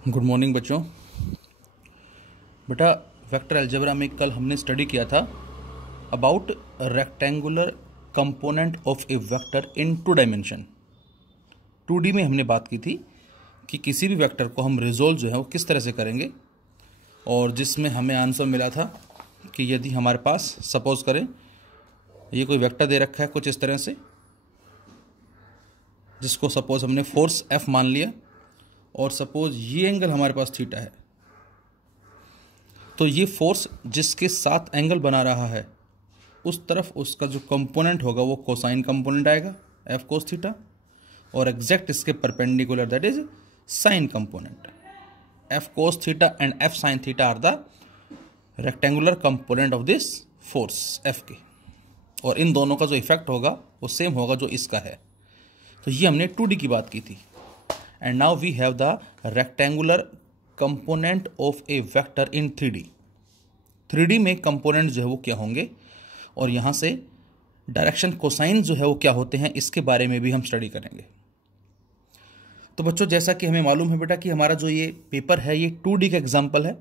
Good morning बच्चों। बेटा vector algebra में कल हमने स्टडी किया था about rectangular component of a vector in 2 dimension. 2D में हमने बात की थी कि किसी भी वेक्टर को हम रिजोल्व जो है वो किस तरह से करेंगे, और जिसमें हमें आंसर मिला था कि यदि हमारे पास सपोज करें ये कोई वेक्टर दे रखा है कुछ इस तरह से, जिसको सपोज हमने फोर्स F मान लिया, और सपोज ये एंगल हमारे पास थीटा है, तो ये फोर्स जिसके साथ एंगल बना रहा है उस तरफ उसका जो कंपोनेंट होगा वो कोसाइन कंपोनेंट आएगा F कोस थीटा, और एग्जैक्ट इसके perpendicular that is sine component. F cos theta and F sine theta are the rectangular component of this force F के, और इन दोनों का जो इफेक्ट होगा वो सेम होगा जो इसका है। तो ये हमने 2D की बात की थी। And now we have the rectangular component of a vector in 3D। 3D में कंपोनेंट जो है वो क्या होंगे, और यहाँ से डायरेक्शन कोसाइन जो है वो क्या होते हैं, इसके बारे में भी हम स्टडी करेंगे। तो बच्चों जैसा कि हमें मालूम है बेटा कि हमारा जो ये पेपर है ये 2D का एग्जाम्पल है।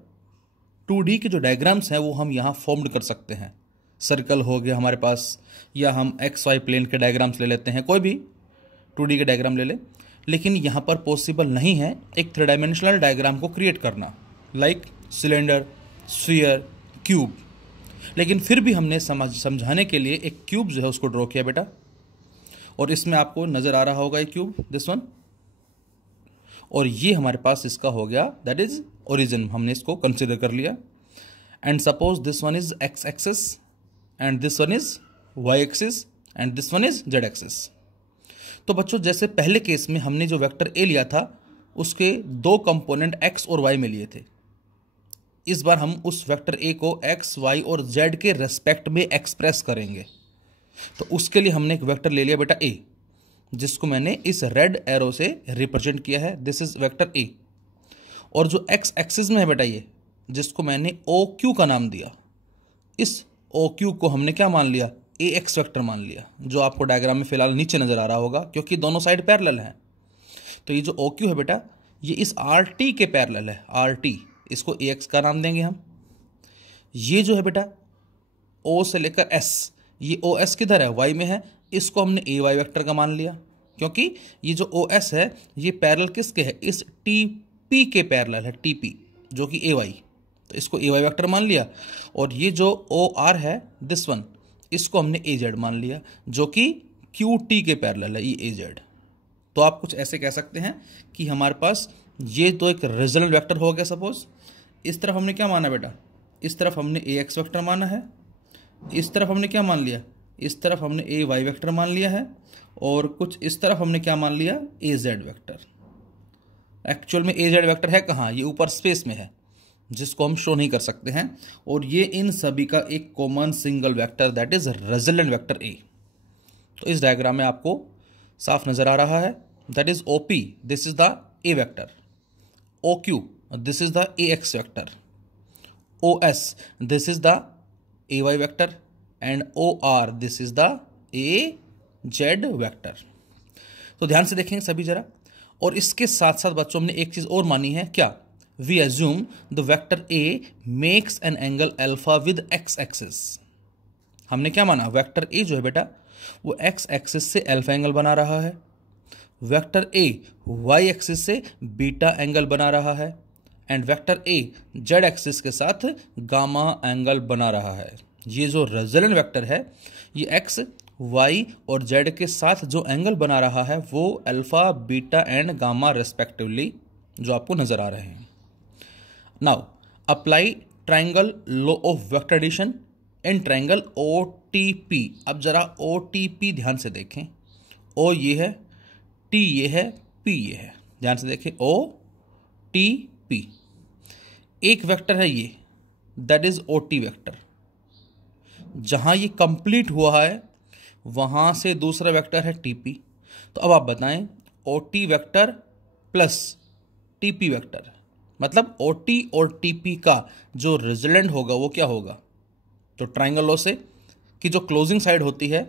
2D के जो डायग्राम्स हैं वो हम यहाँ फॉर्म्ड कर सकते हैं। सर्कल हो गया हमारे पास, या हम XY प्लेन के डायग्राम्स ले लेते हैं, कोई भी 2D के डायग्राम ले ले। लेकिन यहाँ पर पॉसिबल नहीं है एक 3 डायमेंशनल डायग्राम को क्रिएट करना, लाइक सिलेंडर, स्फीयर, क्यूब। लेकिन फिर भी हमने समझाने के लिए एक क्यूब जो है उसको ड्रॉ किया बेटा, और इसमें आपको नजर आ रहा होगा ये क्यूब, दिस वन, और ये हमारे पास इसका हो गया दैट इज ओरिजिन, हमने इसको कंसिडर कर लिया। And suppose this one is X axis and this one is Y axis and this one is Z axis. तो बच्चों जैसे पहले केस में हमने जो वेक्टर A लिया था उसके 2 कंपोनेंट X और Y में लिए थे, इस बार हम उस वेक्टर A को X, Y और Z के रेस्पेक्ट में एक्सप्रेस करेंगे। तो उसके लिए हमने एक वेक्टर ले लिया बेटा A, जिसको मैंने इस रेड एरो से रिप्रेजेंट किया है, दिस इज वेक्टर A। और जो X एक्सिस में है बेटा ये, जिसको मैंने OQ का नाम दिया, इस OQ को हमने क्या मान लिया, AX वेक्टर मान लिया, जो आपको डायग्राम में फिलहाल नीचे नजर आ रहा होगा क्योंकि दोनों साइड पैरेलल हैं। तो ये जो OQ है बेटा ये इस RT के पैरेलल है, RT, इसको AX का नाम देंगे हम। ये जो है बेटा O से लेकर S, ये OS किधर है, Y में है, इसको हमने AY वेक्टर का मान लिया, क्योंकि ये जो OS है ये पैरेलल किसके है, इस TP के पैरेलल है, TP जो कि AY, तो इसको AY वेक्टर मान लिया। और ये जो OR है दिस वन, इसको हमने AZ मान लिया, जो कि QT के पैरेलल है, ये AZ। तो आप कुछ ऐसे कह सकते हैं कि हमारे पास ये तो एक रिजल्ट वेक्टर हो गया। सपोज इस तरफ हमने क्या माना बेटा, इस तरफ हमने AX वेक्टर माना है, इस तरफ हमने क्या मान लिया, इस तरफ हमने AY वेक्टर मान लिया है, और कुछ इस तरफ हमने क्या मान लिया, AZ वेक्टर। एक्चुअल में AZ वेक्टर है कहाँ, ये ऊपर स्पेस में है, जिसको हम शो नहीं कर सकते हैं, और ये इन सभी का एक common single vector that is resultant vector A। तो इस डायग्राम में आपको साफ नजर आ रहा है, that is OP, this is the A vector, OQ this is the AX vector, OS this is the AY vector, and OR this is the AZ vector. तो ध्यान से देखेंगे सभी जरा। और इसके साथ साथ बच्चों हमने एक चीज और मानी है, क्या, we assume the vector A makes an angle alpha with X axis। हमने क्या माना, वेक्टर A जो है बेटा वो X एक्सिस से अल्फा एंगल बना रहा है, वेक्टर A Y एक्सिस से बीटा एंगल बना रहा है, and vector A Z axis के साथ गामा एंगल बना रहा है। ये जो रिजल्टेंट वेक्टर है ये X, Y और Z के साथ जो एंगल बना रहा है वो alpha, beta and gamma respectively जो आपको नजर आ रहे हैं। Now apply triangle law of vector addition in triangle OTP। अब जरा OTP ध्यान से देखें, O ये है, T ये है, P ये है, ध्यान से देखें OTP। एक वेक्टर है ये दैट इज OT वेक्टर, जहां ये कंप्लीट हुआ है वहां से दूसरा वेक्टर है TP। तो अब आप बताएं OT vector plus TP vector, मतलब OT और TP का जो रिजल्टेंट होगा वो क्या होगा। तो ट्राइंगल लॉ से कि जो क्लोजिंग साइड होती है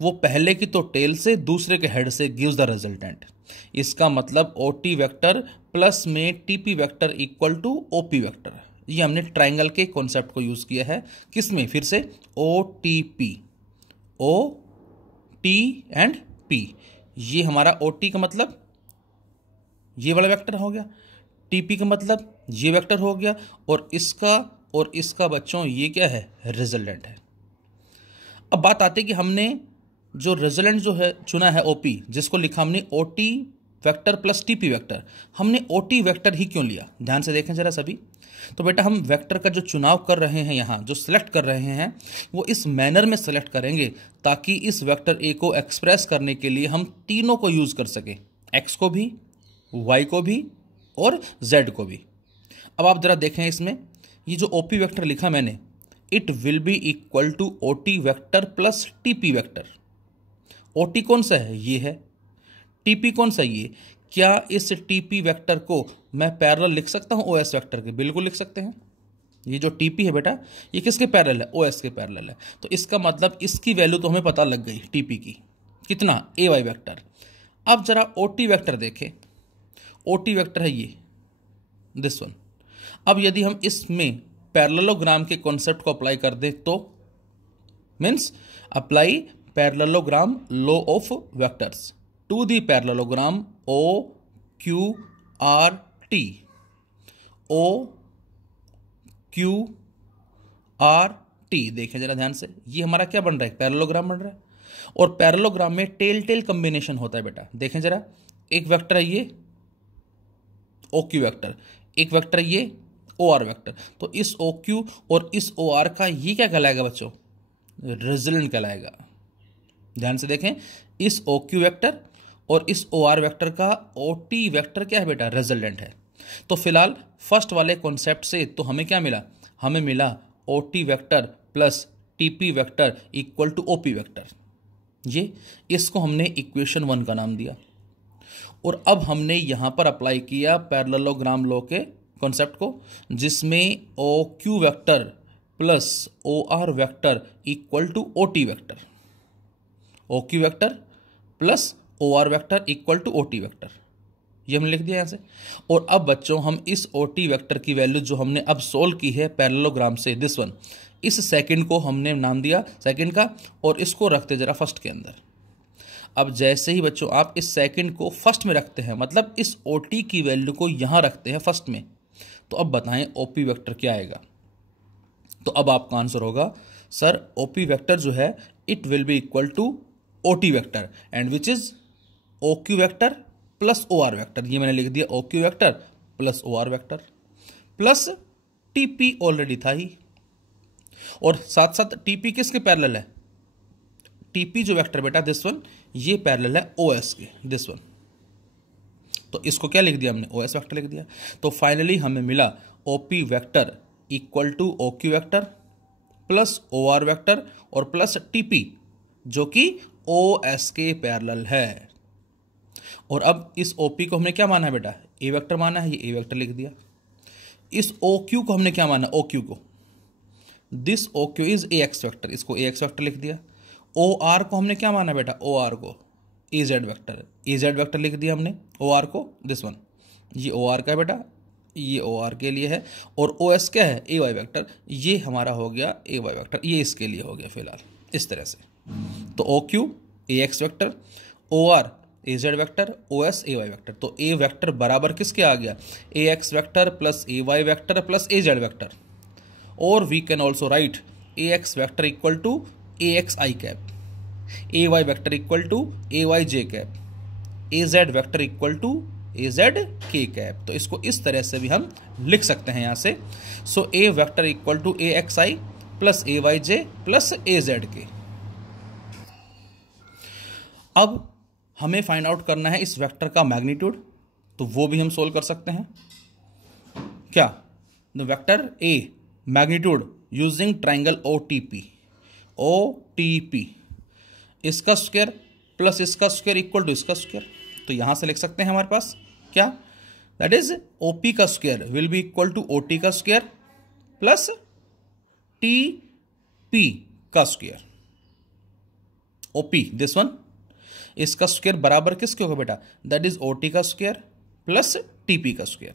वो पहले की तो टेल से दूसरे के हेड से गिव्स द रिजल्टेंट। इसका मतलब OT वेक्टर प्लस में TP vector equal to OP vector. ये हमने ट्राइंगल के कॉन्सेप्ट को यूज किया है, किसमें, फिर से OTP, OT एंड P। ये हमारा OT का मतलब ये वाला वेक्टर हो गया, TP का मतलब ये वेक्टर हो गया, और इसका बच्चों ये क्या है, रिजल्टेंट है। अब बात आती है कि हमने जो रिजल्टेंट जो है चुना है OP, जिसको लिखा हमने OT vector plus TP vector, हमने OT वेक्टर ही क्यों लिया, ध्यान से देखें जरा सभी। तो बेटा हम वेक्टर का जो चुनाव कर रहे हैं, यहाँ जो सिलेक्ट कर रहे हैं वो इस मैनर में सेलेक्ट करेंगे ताकि इस वेक्टर A को एक्सप्रेस करने के लिए हम तीनों को यूज कर सके, X को भी, Y को भी और Z को भी। अब आप जरा देखें इसमें, ये जो OP वेक्टर लिखा मैंने, it will be equal to OT vector plus TP vector. OT कौन सा है, ये है, TP कौन सा, ये। क्या इस TP वेक्टर को मैं पैरेलल लिख सकता हूं OS वेक्टर के, बिल्कुल लिख सकते हैं। ये जो TP है बेटा, ये किसके पैरेलल है, OS के पैरेलल है। तो इसका मतलब इसकी वैल्यू तो हमें पता लग गई TP की, कितना, AY वेक्टर। अब जरा OT वेक्टर देखें, OT वेक्टर है ये, दिस वन। अब यदि हम इसमें पैरेललोग्राम के कॉन्सेप्ट को अप्लाई कर दें तो means apply parallelogram law of vectors to the parallelogram OQRT, OQRT देखें जरा ध्यान से, ये हमारा क्या बन रहा है, पैरेललोग्राम बन रहा है। और पैरेललोग्राम में टेल टेल कॉम्बिनेशन होता है बेटा, देखें जरा, एक वेक्टर है ये OQ वेक्टर, एक वेक्टर है ये OR वेक्टर। तो इस OQ और इस OR का ये क्या कहलाएगा बच्चों, रिजल्टेंट कहलाएगा। ध्यान से देखें, इस OQ वेक्टर और इस OR वेक्टर का OT वेक्टर क्या है बेटा, रिजल्टेंट है। तो फिलहाल फर्स्ट वाले कॉन्सेप्ट से तो हमें क्या मिला, हमें मिला OT vector plus TP vector equal to OP vector. ये इसको हमने इक्वेशन 1 का नाम दिया। और अब हमने यहां पर अप्लाई किया पैरेललोग्राम लॉ के कॉन्सेप्ट को, जिसमें OQ vector plus OR vector equal to OT vector, OQ vector plus OR vector equal to OT vector, ये हमने लिख दिया यहां से। और अब बच्चों हम इस OT वेक्टर की वैल्यू जो हमने अब सोल्व की है पैरेललोग्राम से, दिस वन, इस सेकंड को हमने नाम दिया सेकंड का, और इसको रखते जरा फर्स्ट के अंदर। अब जैसे ही बच्चों आप इस सेकंड को फर्स्ट में रखते हैं, मतलब इस OT की वैल्यू को यहां रखते हैं फर्स्ट में, तो अब बताएं OP वेक्टर क्या आएगा। तो अब आपका आंसर होगा सर OP वेक्टर जो है it will be equal to OT vector and which is OQ vector plus OR vector. ये मैंने लिख दिया OQ vector plus OR vector plus TP already था ही, और साथ साथ TP किसके पैरेलल है, TP जो वेक्टर बेटा दिस वन, ये पैरेलल है OS के, दिस वन। तो इसको क्या लिख दिया हमने, OS वेक्टर लिख दिया। तो फाइनली हमें मिला OP vector equal to OQ vector plus OR vector और प्लस TP जो कि OS के पैरेलल है। और अब इस OP को हमने क्या माना है बेटा, A वेक्टर माना है, ये A वेक्टर लिख दिया। इस OQ को हमने क्या माना, OQ को, this OQ is AX vector, इसको AX वेक्टर लिख दिया। OR को हमने क्या माना बेटा, OR को AZ वेक्टर, AZ वेक्टर लिख दिया हमने OR को, दिस वन, ये OR का है बेटा, ये OR के लिए है, और OS क्या है, AY वेक्टर, ये हमारा हो गया AY वेक्टर, ये इसके लिए हो गया फिलहाल इस तरह से। तो OQ AX vector, OR AZ vector, OS AY vector. तो A वेक्टर बराबर किसके आ गया, AX vector plus AY vector plus AZ vector. और we can also write AX vector equal to AXI cap, AY vector equal to AYJ cap, AZ vector equal to AZK cap. तो इसको इस तरह से भी हम लिख सकते हैं यहाँ से। So A vector equal to AXI plus AYJ plus AZK। अब हमें फाइंड आउट करना है इस वेक्टर का मैग्नीट्यूड, तो वो भी हम सोल्व कर सकते हैं। क्या, the vector A magnitude using triangle OTP, इसका स्क्वायर प्लस इसका स्क्वायर इक्वल टू इसका स्क्वायर। तो यहां से लिख सकते हैं हमारे पास क्या, दैट इज OP का square will be equal to OT का स्क्वायर प्लस TP का स्क्वायर। ओपी दिस वन, इसका स्क्वायर बराबर किसके होगा बेटा, दैट इज ओटी का स्क्वायर प्लस टीपी का स्क्वायर।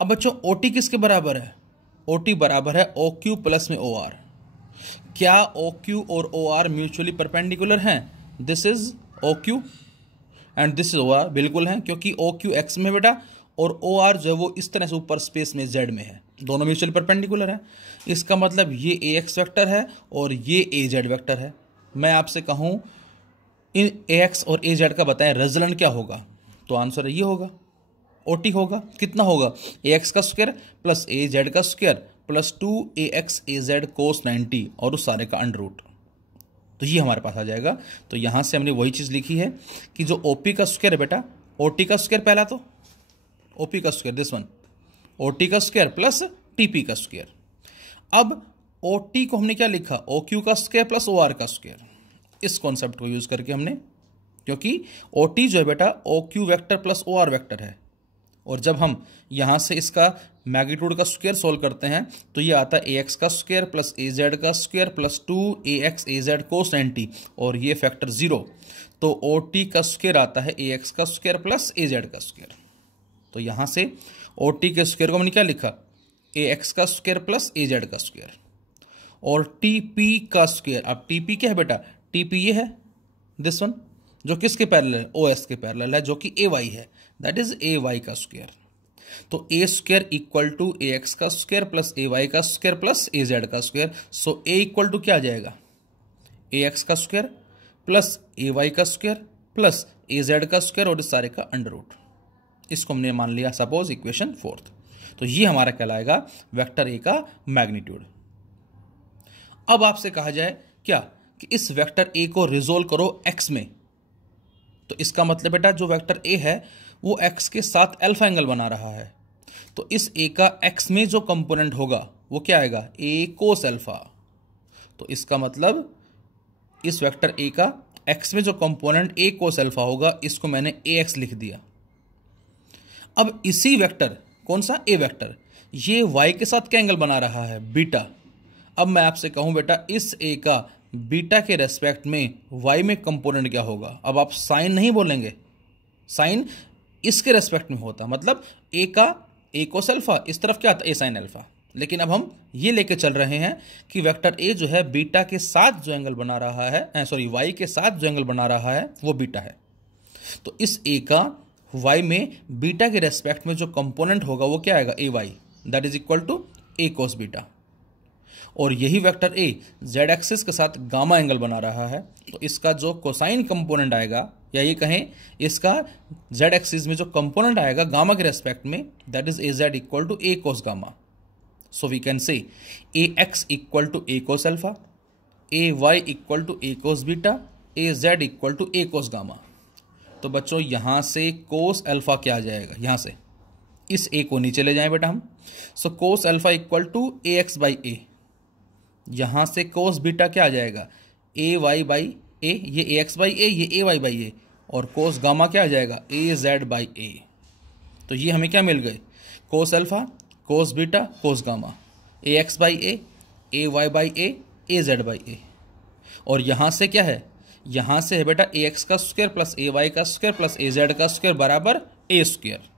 अब बच्चों ओटी किसके बराबर है, ओटी बराबर है ओ क्यू प्लस में ओ आर। क्या ओ क्यू और ओ आर म्यूचुअली परपेंडिकुलर हैं, this is O Q and this is O R, बिल्कुल हैं, क्योंकि ओ क्यू एक्स में बेटा और ओ आर जो है वो इस तरह से ऊपर स्पेस में जेड में है, दोनों म्यूचुअली परपेंडिकुलर हैं। इसका मतलब ये ए एक्स वैक्टर है और ये ए जेड वैक्टर है। मैं आपसे कहूँ इन ए एक्स और ए जेड का बताएं रिजल्टेंट क्या होगा, तो आंसर ये होगा ओटी होगा। कितना होगा, ए एक्स का स्क्वायर प्लस ए जेड का स्क्वायर प्लस 2ax az कोस 90 और उस सारे का अंडर रूट, तो ये हमारे पास आ जाएगा। तो यहाँ से हमने वही चीज़ लिखी है कि जो ओपी का स्क्वायर है बेटा, ओटी का स्क्वायर पहला तो ओपी का स्क्वायर दिस वन, ओटी का स्क्वायर प्लस टीपी का स्क्वायर। अब ओटी को हमने क्या लिखा, ओ क्यू का स्क्वायर प्लस ओ आर का स्क्वायर, इस कॉन्सेप्ट को यूज करके हमने, क्योंकि ओटी जो है बेटा O Q vector plus O R vector है, और जब हम यहाँ से इसका मैग्नीट्यूड का स्क्वायर सोल्व करते हैं तो ये आता है ए एक्स का स्क्वायर प्लस ए जेड का स्क्वायर प्लस 2ax az कोस 90 और ये फैक्टर 0, तो ओ टी का स्क्वायर आता है ए एक्स का स्क्वायर प्लस ए जेड का स्क्वायर। तो यहाँ से ओ टी के स्क्वायर को हमने क्या लिखा, ए एक्स का स्क्वायर प्लस ए जेड का स्क्वायर, और टी पी का स्क्वायर। अब टी पी क्या है बेटा, टी पी ये है दिस वन, जो किसके पैरेलल है, ओ एस के पैरेलल है, जो कि ए वाई है, दैट इज ए वाई का स्क्वायर। तो A square equal to A X का स्क्वायर प्लस ए वाई का स्क्वायर प्लस ए जेड का square. So A equal to क्या आ जाएगा, ए एक्स का स्क्वायर प्लस ए वाई का स्क्वायर प्लस ए जेड का स्क्वायर और इस सारे का अंडर रूट। इसको हमने मान लिया सपोज इक्वेशन 4। तो ये हमारा कहलाएगा वेक्टर ए का मैग्नीट्यूड। अब आपसे कहा जाए क्या कि इस वेक्टर ए को रिजोल्व करो एक्स में, तो इसका मतलब बेटा जो वेक्टर ए है वो एक्स के साथ अल्फा एंगल बना रहा है, तो इस ए का एक्स में जो कंपोनेंट होगा वो क्या आएगा, ए कोस अल्फा। तो इसका मतलब इस वेक्टर ए का एक्स में जो कंपोनेंट ए कोस अल्फा होगा, इसको मैंने ए एक्स लिख दिया। अब इसी वेक्टर, कौन सा, ए वेक्टर, ये वाई के साथ क्या एंगल बना रहा है, बीटा। अब मैं आपसे कहूं बेटा इस ए का बीटा के रेस्पेक्ट में वाई में कंपोनेंट क्या होगा, अब आप साइन नहीं बोलेंगे, साइन इसके रेस्पेक्ट में होता, मतलब ए का ए कोस अल्फा, इस तरफ क्या आता है ए साइन अल्फा। लेकिन अब हम ये लेके चल रहे हैं कि वेक्टर ए जो है बीटा के साथ जो एंगल बना रहा है, सॉरी वाई के साथ जो एंगल बना रहा है वो बीटा है। तो इस ए का वाई में बीटा के रेस्पेक्ट में जो कंपोनेंट होगा वो क्या आएगा, A Y, that is equal to A cos beta. और यही वेक्टर ए जेड एक्सिस के साथ गामा एंगल बना रहा है, तो इसका जो कोसाइन कंपोनेंट आएगा, या ये कहें इसका जेड एक्सिस में जो कंपोनेंट आएगा गामा के रेस्पेक्ट में, that is A Z equal to A cos gamma. So we can say A X equal to A cos alpha, A Y equal to A cos beta, A Z equal to A cos gamma. तो बच्चों यहाँ से cos alpha क्या आ जाएगा, यहाँ से इस ए को नीचे ले जाएं बेटा हम। So cos alpha equal to A x by A, यहाँ से कोस बीटा क्या आ जाएगा, ए वाई बाई ए, ये ए एक्स बाई ए, ये ए वाई बाई ए, और कोस गामा क्या आ जाएगा, ए जेड बाई ए। तो ये हमें क्या मिल गए, cos alpha, cos beta, cos gamma, A x by A Y by A Z by A. और यहाँ से क्या है, यहाँ से है बेटा ए एक्स का स्क्वायर प्लस ए वाई का स्क्वायर प्लस ए जेड का स्क्वायर बराबर ए स्क्वायर।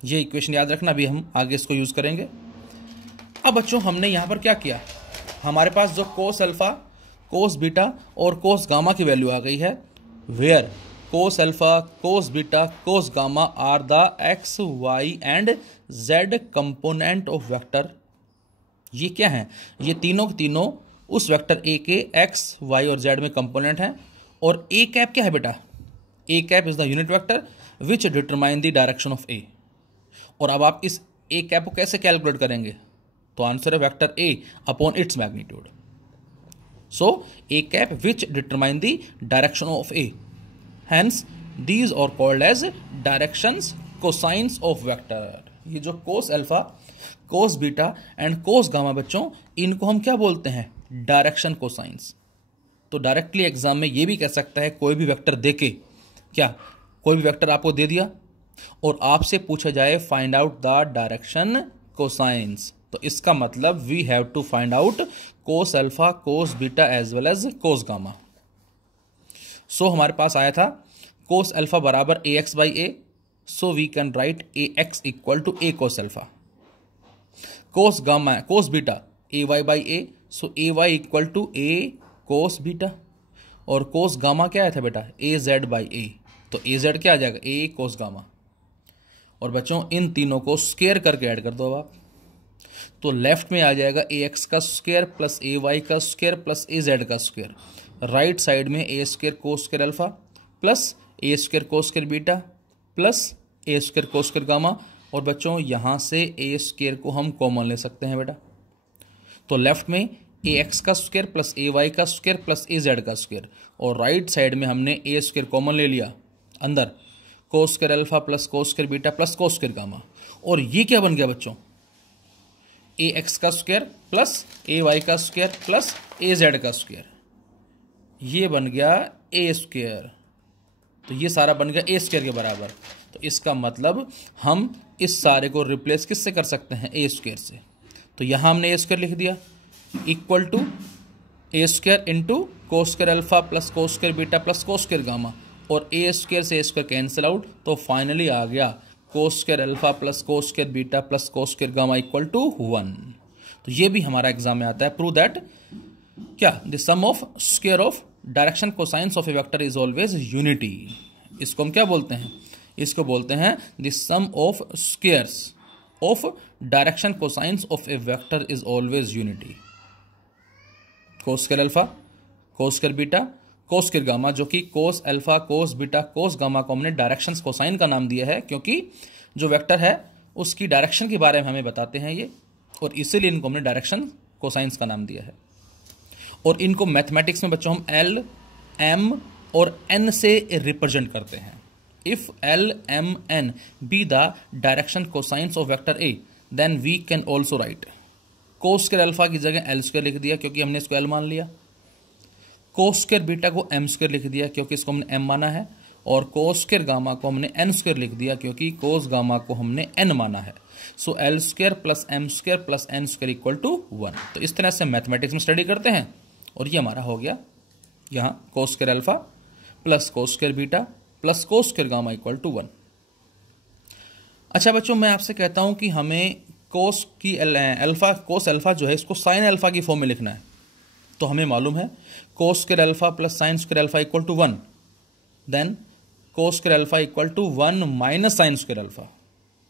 ये इक्वेशन याद रखना, अभी हम आगे इसको यूज करेंगे। अब बच्चों हमने यहाँ पर क्या किया, हमारे पास जो कोस अल्फा, कोस बीटा और कोस गामा की वैल्यू आ गई है, where cos alpha, cos beta, cos gamma are the X Y and Z component of vector. ये क्या है, ये तीनों के तीनों उस वेक्टर ए के एक्स वाई और जेड में कंपोनेंट हैं। और ए कैप क्या है बेटा, A cap is the unit vector which determine the direction of A. और अब आप इस ए कैप को कैसे कैलकुलेट करेंगे, तो आंसर है vector A upon its magnitude. So A cap which determine the direction of A, hence these are called as directions cosines of vector. ये जो cos alpha, cos beta and cos gamma बच्चों, इनको हम क्या बोलते हैं, direction cosines. तो directly exam में ये भी कह सकता है, कोई भी वेक्टर देके, क्या कोई भी वेक्टर आपको दे दिया और आपसे पूछा जाए find out the direction cosines, तो इसका मतलब we have to find out cos alpha, cos beta as well as cos gamma. So हमारे पास आया था कोस अल्फा बराबर A x by A, so we can write A X equal to A cos alpha. Cos gamma cos beta A Y by A, so A Y equal to A cos beta. और cos gamma क्या आया था बेटा, ए Z by ए, तो ए Z क्या आ जाएगा, ए cos gamma. और बच्चों इन तीनों को स्क्वायर करके ऐड कर दो अब आप, तो लेफ्ट में आ जाएगा ए एक्स का स्क्वायर प्लस ए वाई का स्क्वायर प्लस ए जेड का स्क्वायर। राइट साइड में A square cos square alpha plus A square cos square beta plus A square cos square gamma. और बच्चों यहाँ से ए स्क्वायर को हम कॉमन ले सकते हैं बेटा, तो लेफ्ट में ए एक्स का स्क्वायर प्लस ए वाई का स्क्वायर प्लस ए जेड का स्क्वायर, और राइट साइड में हमने ए स्क्वायर कॉमन ले लिया, अंदर कोस square alpha plus cos square beta plus cos square gamma. और ये क्या बन गया बच्चों, ए एक्स का स्क्वायर प्लस ए वाई का स्क्वायर प्लस ए जेड का स्क्वायर, ये बन गया ए स्क्वायर। तो ये सारा बन गया ए स्क्वायर के बराबर। तो इसका मतलब हम इस सारे को रिप्लेस किससे कर सकते हैं, ए स्क्वायर से। तो यहाँ हमने ए स्क्वायर लिख दिया equal to A square into cos square alpha plus cos square beta plus cos square gamma, और ए स्क्वायर से ए स्क्वायर कैंसिल आउट, तो फाइनली आ गया cos square alpha plus cos square beta plus cos square gamma equal to 1। तो ये भी हमारा exam में आता है, प्रूव दैट क्या the sum of square of direction cosines of a vector is always unity. इसको हम क्या बोलते हैं, इसको बोलते हैं the sum of squares of direction cosines of a vector is always unity. Cos square alpha cos square beta cos square gamma, जो कि cos alpha cos beta cos gamma को हमने डायरेक्शन कोसाइन का नाम दिया है, क्योंकि जो वेक्टर है उसकी डायरेक्शन के बारे में हमें बताते हैं ये, और इसीलिए इनको हमने डायरेक्शन कोसाइंस का नाम दिया है। और इनको मैथमेटिक्स में बच्चों हम एल एम और एन से रिप्रेजेंट करते हैं। If L M N be the direction cosines of vector A, then we can also write cos square alpha की जगह एल स्क्वायर लिख दिया क्योंकि हमने इसको एल मान लिया, कोस स्क्वायर बीटा को एम स्क्वायर लिख दिया क्योंकि इसको हमने एम माना है, और कोस स्क्वायर गामा को हमने एन स्क्वायर लिख दिया क्योंकि कोस गामा को हमने एन माना है। So L square plus M square plus N square equal to 1। तो इस तरह से मैथमेटिक्स में स्टडी करते हैं, और ये हमारा हो गया यहाँ cos square alpha plus cos square beta plus cos square gamma equal to 1। अच्छा बच्चों, मैं आपसे कहता हूँ कि हमें कोस की अल्फा कोस अल्फा जो है इसको साइन अल्फा की फॉर्म में लिखना है। तो हमें मालूम है cos square alpha plus sine square alpha equal to 1, then cos square alpha equal to 1 minus sine square alpha.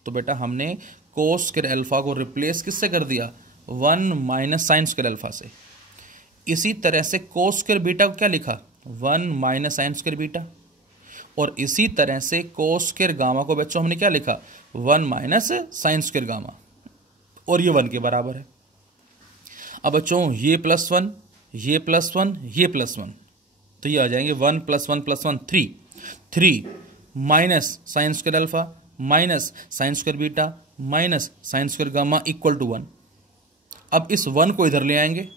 तो बेटा हमने कोस स्क्वायर अल्फा को रिप्लेस किससे कर दिया, 1 माइनस साइन स्क्वायर अल्फा से। इसी तरह से कोस स्क्वायर बीटा को क्या लिखा, 1 माइनस साइन स्क्वायर बीटा, और इसी तरह से कोस स्क्वायर गामा को बच्चों हमने क्या लिखा, 1 माइनस साइन स्क्वायर गामा, और ये 1 के बराबर है। अब बच्चों ये प्लस 1 ये प्लस 1 ये प्लस 1, तो ये आ जाएंगे 1 plus 1 plus 1 3 minus sine square alpha minus sine square beta minus sine square gamma equal to 1। अब इस 1 को इधर ले आएंगे,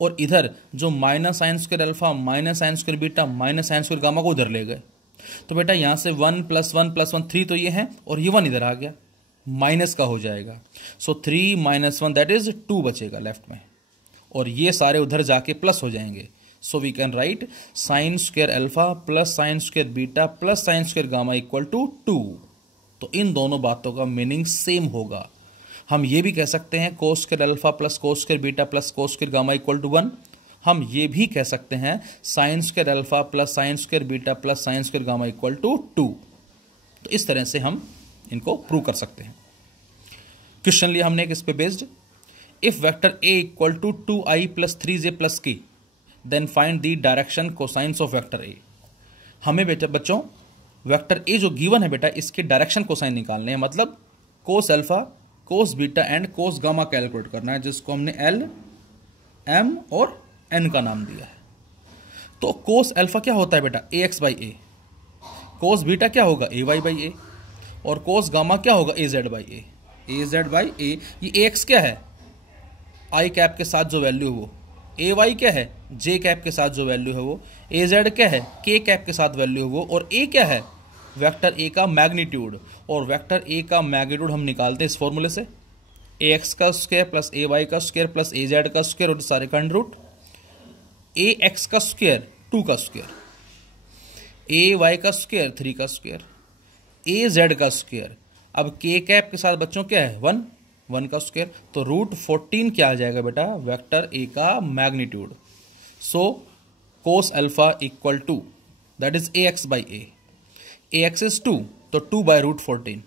और इधर जो minus sine square alpha minus sine square beta minus sine square gamma को उधर ले गए। तो बेटा यहाँ से 1 प्लस 1 प्लस 1 3 तो ये है, और ये 1 इधर आ गया, माइनस का हो जाएगा। सो 3 माइनस 1 दैट इज 2 बचेगा लेफ्ट में, और ये सारे उधर जाके प्लस हो जाएंगे। So we can write sine square alpha plus sine square beta plus sine square gamma equal to 2। तो इन दोनों बातों का मीनिंग सेम होगा। हम ये भी कह सकते हैं cos square alpha plus cos square beta plus cos square gamma equal to 1। हम ये भी कह सकते हैं sine square alpha plus sine square beta plus sine square gamma equal to 2। तो इस तरह से हम इनको प्रूव कर सकते हैं। क्वेश्चन लिया हमने इस पे based, if vector A equal to 2i plus 3j plus k, then find the direction cosines of vector A. हमें बेटा बच्चों वेक्टर ए जो गिवन है बेटा इसके डायरेक्शन कोसाइन निकालने हैं, मतलब कोस alpha cos beta and cos gamma calculate करना है, जिसको हमने एल एम और एन का नाम दिया है। तो कोस अल्फा क्या होता है बेटा, A x by A, cos beta क्या होगा, ए वाई बाई ए, और कोस गामा क्या होगा, A Z by A, A Z by A. ये ए एक्स क्या है, आई कैप के साथ जो वैल्यू है वो, ए वाई क्या है, जे कैप के साथ जो वैल्यू है वो, ए जेड क्या है, के कैप के साथ वैल्यू है वो, और ए क्या है, वेक्टर ए का मैग्नीट्यूड। और वेक्टर ए का मैग्नीट्यूड हम निकालते हैं इस फॉर्मूले से, ए एक्स का स्क्वायर प्लस ए वाई का स्क्वायर प्लस ए जेड का स्क्वायर और सारे का अंडर रूट, ए एक्स का स्क्वायर 2 का स्क्वायर ए वाई का स्क्वायर 3 का स्क्वायर, ए जेड का स्क्वायर। अब के कैप के साथ बच्चों क्या है 1 का स्क्वायर, तो √14 क्या आ जाएगा बेटा, वेक्टर ए का magnitude. So cos alpha equal to that is A x by A x is 2 तो 2 by √14,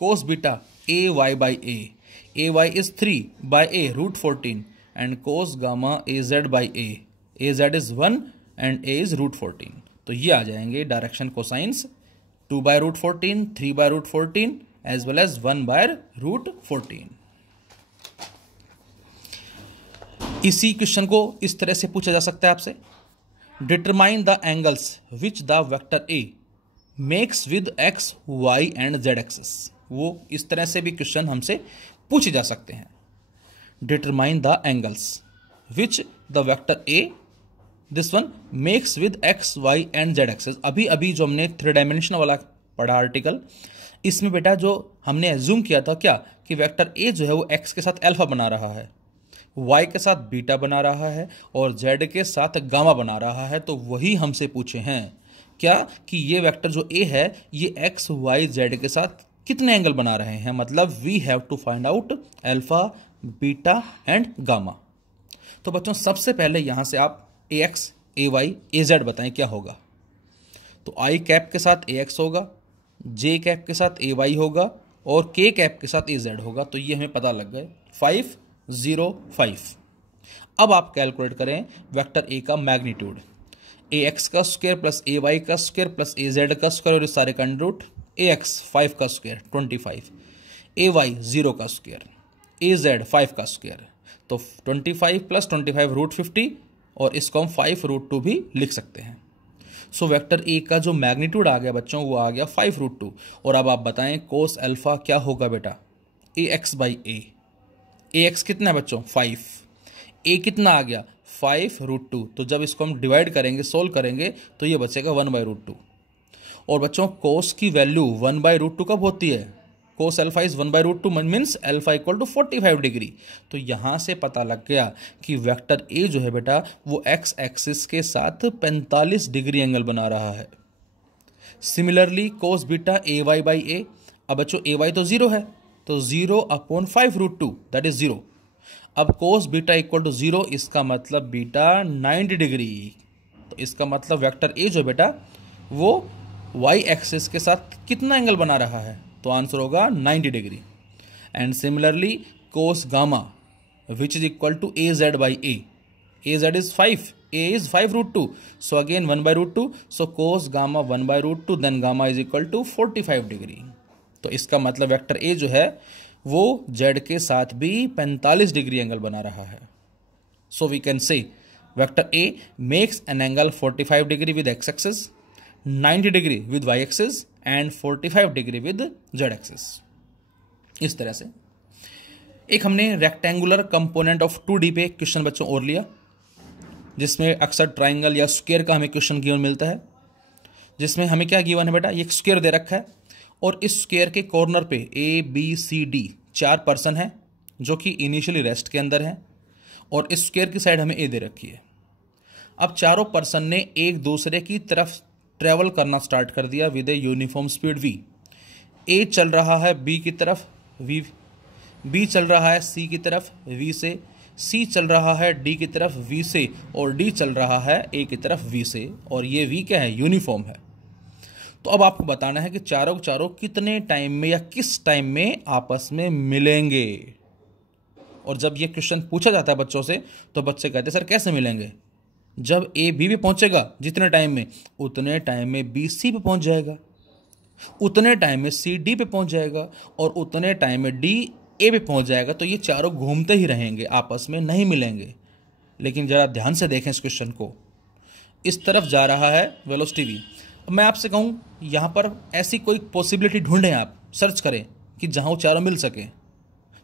cos beta A y is 3 by A √14 and cos gamma A Z by A z is 1 and A is √14। तो ये आ जाएंगे direction cosines 2 by √14, 3 by √14 as well as 1 by √14। इसी question को इस तरह से पूछा जा सकता है आपसे, determine the angles which the vector A makes with x Y and z axis. वो इस तरह से भी क्वेश्चन हमसे पूछे जा सकते हैं। Determine the angles which the vector A this one makes with x Y and z axis. अभी अभी जो हमने 3 डायमेंशन वाला पढ़ा आर्टिकल, इसमें बेटा जो हमने एज्यूम किया था क्या कि वेक्टर ए जो है वो एक्स के साथ अल्फा बना रहा है, वाई के साथ बीटा बना रहा है और जेड के साथ गामा बना रहा है। तो वही हमसे पूछे हैं क्या कि ये वेक्टर जो ए है ये एक्स वाई जेड के साथ कितने एंगल बना रहे हैं, मतलब we have to find out alpha beta and gamma. तो बच्चों सबसे पहले यहां से आप A x A y A z बताएं क्या होगा। तो आई कैप के साथ ए एक्स होगा, जे कैप के साथ ए वाई होगा और के कैप के साथ ए जेड होगा। तो ये हमें पता लग गए 5 0 5। अब आप कैलकुलेट करें वेक्टर ए का मैग्नीट्यूड, ए एक्स का स्क्वायर प्लस ए वाई का स्क्वायर प्लस ए जेड का स्क्वायर और इस सारे का अंडर रूट, ए एक्स 5 का स्क्वायर 25, ए वाई 0 का स्क्वायर, ए जेड 5 का स्क्वायर। तो 25 प्लस 25 √50 और इसको हम 5 √2 भी लिख सकते हैं। सो वेक्टर ए का जो मैग्नीट्यूड आ गया बच्चों वो आ गया 5 √2। और अब आप बताएं कोस अल्फा क्या होगा बेटा, A x by A x कितना है बच्चों 5, ए कितना आ गया 5 √2। तो जब इसको हम डिवाइड करेंगे सोल्व करेंगे तो ये बचेगा 1 बाई √2। और बच्चों कोस की वैल्यू 1 बाई √2 कब होती है, cos alpha is 1 by √2 means alpha equal to 45 degree. तो यहां से पता लग गया कि वेक्टर ए जो है बेटा वो एक्स एक्सिस के साथ 45 डिग्री एंगल बना रहा है। Similarly cos beta A Y by A, अब बच्चों ए वाई तो 0 है तो 0/5 √2 दैट इज 0। अब कोस बीटा इक्वल टू 0 इसका मतलब बीटा 90 डिग्री। तो इसका मतलब वेक्टर ए जो बेटा वो वाई एक्सिस के साथ कितना एंगल बना रहा है, तो आंसर होगा 90 degree. And similarly cos gamma which is equal to A Z by A z is 5, A is 5 √2 so again 1 by √2। So cos gamma 1 by √2 then gamma is equal to 45 degree. तो इसका मतलब vector A जो है वो Z के साथ भी 45 degree angle बना रहा है। So we can say vector A makes an angle 45 degree with x axis, 90 degree with y axis and 45 degree with z axis. इस तरह से एक हमने रेक्टेंगुलर कंपोनेंट ऑफ 2D पे क्वेश्चन बच्चों और लिया, जिसमें अक्सर ट्राइंगल या स्क्वायर का हमें क्वेश्चन गिवन मिलता है, जिसमें हमें क्या गिवन है बेटा, ये एक स्क्वायर दे रखा है और इस स्क्वायर के कॉर्नर पे ABCD 4 पर्सन है जो कि इनिशियली रेस्ट के अंदर है और इस स्क्वायर की साइड हमें ए दे रखी है। अब चारों पर्सन ने एक दूसरे की तरफ ट्रेवल करना स्टार्ट कर दिया with a uniform speed v। ए चल रहा है बी की तरफ v, बी चल रहा है सी की तरफ v से, सी चल रहा है डी की तरफ v से और डी चल रहा है ए की तरफ v से। और ये v क्या है, यूनिफॉर्म है। तो अब आपको बताना है कि चारों चारों कितने टाइम में या किस टाइम में आपस में मिलेंगे। और जब ये क्वेश्चन पूछा जाता है बच्चों से तो बच्चे कहते हैं सर कैसे मिलेंगे, जब ए बी पे पहुंचेगा जितने टाइम में उतने टाइम में बी सी पे पहुंच जाएगा, उतने टाइम में सी डी पे पहुंच जाएगा और उतने टाइम में डी ए पे पहुंच जाएगा। तो ये चारों घूमते ही रहेंगे, आपस में नहीं मिलेंगे। लेकिन जरा ध्यान से देखें इस क्वेश्चन को, इस तरफ जा रहा है वेलोसिटी v। अब मैं आपसे कहूं यहां पर ऐसी कोई पॉसिबिलिटी ढूंढें, आप सर्च करें कि जहां वो चारों मिल सके।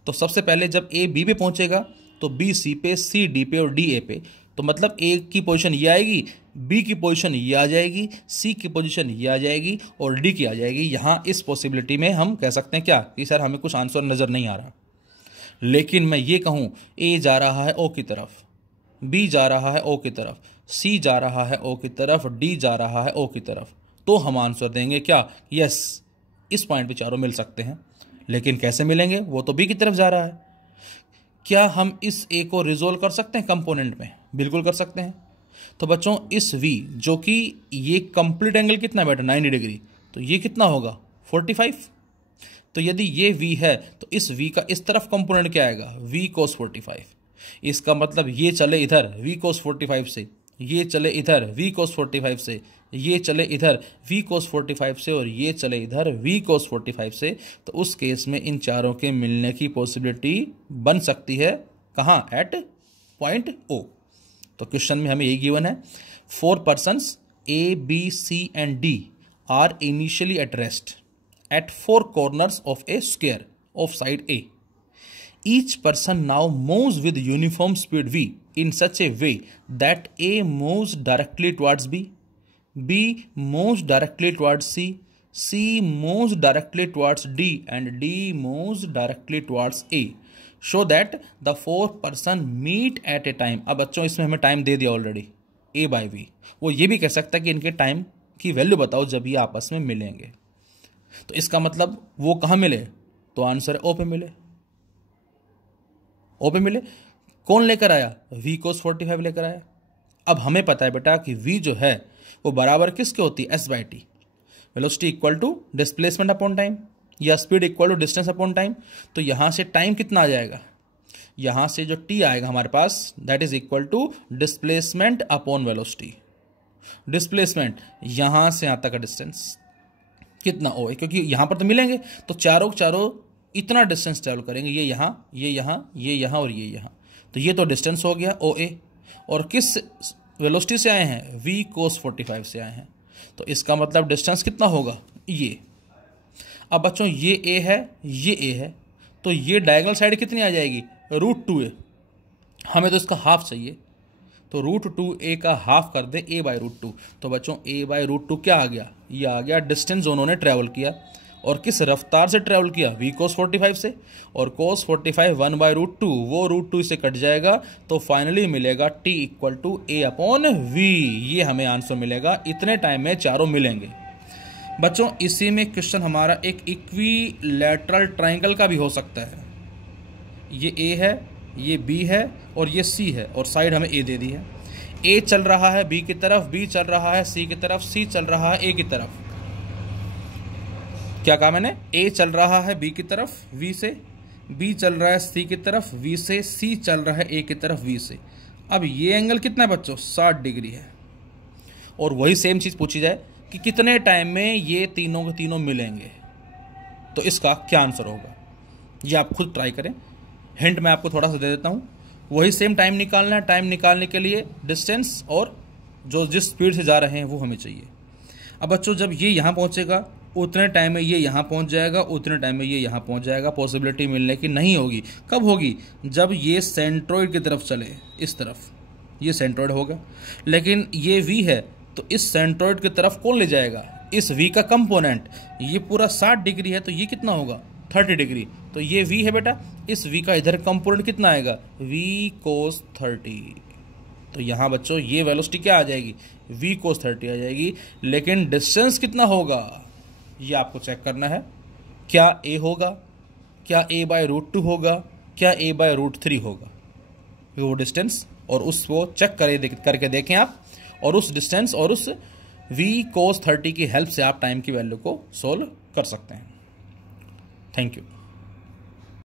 तो सबसे पहले जब ए बी पे पहुंचेगा तो बी सी पे, सी डी पे और डी ए पे। तो मतलब ए की पोजीशन ये आएगी, बी की पोजीशन ये आ जाएगी, सी की पोजीशन ये आ जाएगी और डी की आ जाएगी। यहाँ इस पॉसिबिलिटी में हम कह सकते हैं क्या कि सर हमें कुछ आंसर नज़र नहीं आ रहा। लेकिन मैं ये कहूँ ए जा रहा है ओ की तरफ, बी जा रहा है ओ की तरफ, C जा रहा है O की तरफ, D जा रहा है O की तरफ, तो हम आंसर देंगे क्या, यस, इस पॉइंट पे चारों मिल सकते हैं। लेकिन कैसे मिलेंगे, वो तो B की तरफ जा रहा है। क्या हम इस A को रिजोल्व कर सकते हैं कंपोनेंट में, बिल्कुल कर सकते हैं। तो बच्चों इस V जो कि ये कंप्लीट एंगल कितना बेटा 90 डिग्री, तो ये कितना होगा 45। तो यदि ये V है तो इस V का इस तरफ कंपोनेंट क्या आएगा V cos 45। इसका मतलब ये चले इधर V cos 45 से, ये चले इधर V cos 45 से, ये चले इधर V cos 45 से, और ये चले इधर V cos 45 से। तो उस केस में इन चारों के मिलने की पॉसिबिलिटी बन सकती है कहाँ, एट पॉइंट O। तो क्वेश्चन में हमें ये गिवन है 4 persons A, B, C and D are initially at rest at 4 corners of a square of side A. Each person now moves with uniform speed V in such a way that A moves directly towards B, B moves directly towards C, C moves directly towards D and D moves directly towards A. Show that the 4 person meet at a time। अब बच्चों इसमें हमें time दे दिया already A by V। वो ये भी कह सकता है कि इनके टाइम की वैल्यू बताओ जब ये आपस में मिलेंगे। तो इसका मतलब वो कहाँ मिले, तो आंसर है O पे मिले, O पे मिले। कौन लेकर आया, V cos 45 लेकर आया। अब हमें पता है बेटा कि V जो है वो बराबर किसके होती है, S by T। Velocity equal to displacement upon time, या speed equal to distance upon time. तो यहाँ से टाइम कितना आ जाएगा, यहाँ से जो T आएगा हमारे पास that is equal to displacement upon velocity. Displacement यहाँ से यहाँ तक का डिस्टेंस कितना O है, क्योंकि यहाँ पर तो मिलेंगे, तो चारों इतना डिस्टेंस ट्रेवल करेंगे, ये यहाँ, ये यहाँ, ये यहाँ और ये यहाँ। तो ये तो डिस्टेंस हो गया OA, और किस वेलोसिटी से आए हैं, V cos 45 से आए हैं। तो इसका मतलब डिस्टेंस कितना होगा, ये। अब बच्चों ये A है, ये A है, तो ये डायगोनल साइड कितनी आ जाएगी, √2A। हमें तो इसका हाफ चाहिए, तो √2A का हाफ कर दे A by √2। तो बच्चों A by √2 क्या आ गया, ये आ गया डिस्टेंस दोनों ने ट्रैवल किया, और किस रफ्तार से ट्रैवल किया, V cos 45 से, और cos 45 1 by √2, वो √2 से कट जाएगा, तो फाइनली मिलेगा T equal to A upon V। ये हमें आंसर मिलेगा, इतने टाइम में चारों मिलेंगे। बच्चों इसी में क्वेश्चन हमारा एक इक्विलैटरल ट्राइंगल का भी हो सकता है। ये A है, ये B है और ये C है, और साइड हमें A दे दी है। A चल रहा है B की तरफ, B चल रहा है C की तरफ, C चल रहा है A की तरफ। क्या कहा मैंने, A चल रहा है B की तरफ V से, B चल रहा है C की तरफ V से, C चल रहा है A की तरफ V से। अब ये एंगल कितना है बच्चों, 60 डिग्री है। और वही सेम चीज़ पूछी जाए कि कितने टाइम में ये तीनों के तीनों मिलेंगे, तो इसका क्या आंसर होगा, ये आप खुद ट्राई करें। हिंट मैं आपको थोड़ा सा दे देता हूँ। वही सेम टाइम निकालना है, टाइम निकालने के लिए डिस्टेंस और जो जिस स्पीड से जा रहे हैं वो हमें चाहिए। अब बच्चों जब ये यहाँ पहुँचेगा उतने टाइम में ये यहाँ पहुँच जाएगा, उतने टाइम में ये यहाँ पहुँच जाएगा। पॉसिबिलिटी मिलने की नहीं होगी, कब होगी, जब ये सेंट्रोइड की तरफ चले, इस तरफ ये सेंट्रोइड होगा। लेकिन ये V है तो इस सेंट्रोइड की तरफ कौन ले जाएगा, इस V का कंपोनेंट। ये पूरा 60 डिग्री है तो ये कितना होगा 30 डिग्री। तो ये V है बेटा, इस V का इधर कंपोनेंट कितना आएगा V cos 30। तो यहाँ बच्चों ये वेलोसिटी क्या आ जाएगी, V cos 30 आ जाएगी। लेकिन डिस्टेंस कितना होगा ये आपको चेक करना है। क्या A होगा, क्या A by √2 होगा, क्या A by √3 होगा, वो डिस्टेंस और उसको चेक करके देखें आप, और उस डिस्टेंस और उस V cos 30 की हेल्प से आप टाइम की वैल्यू को सोल्व कर सकते हैं। Thank you.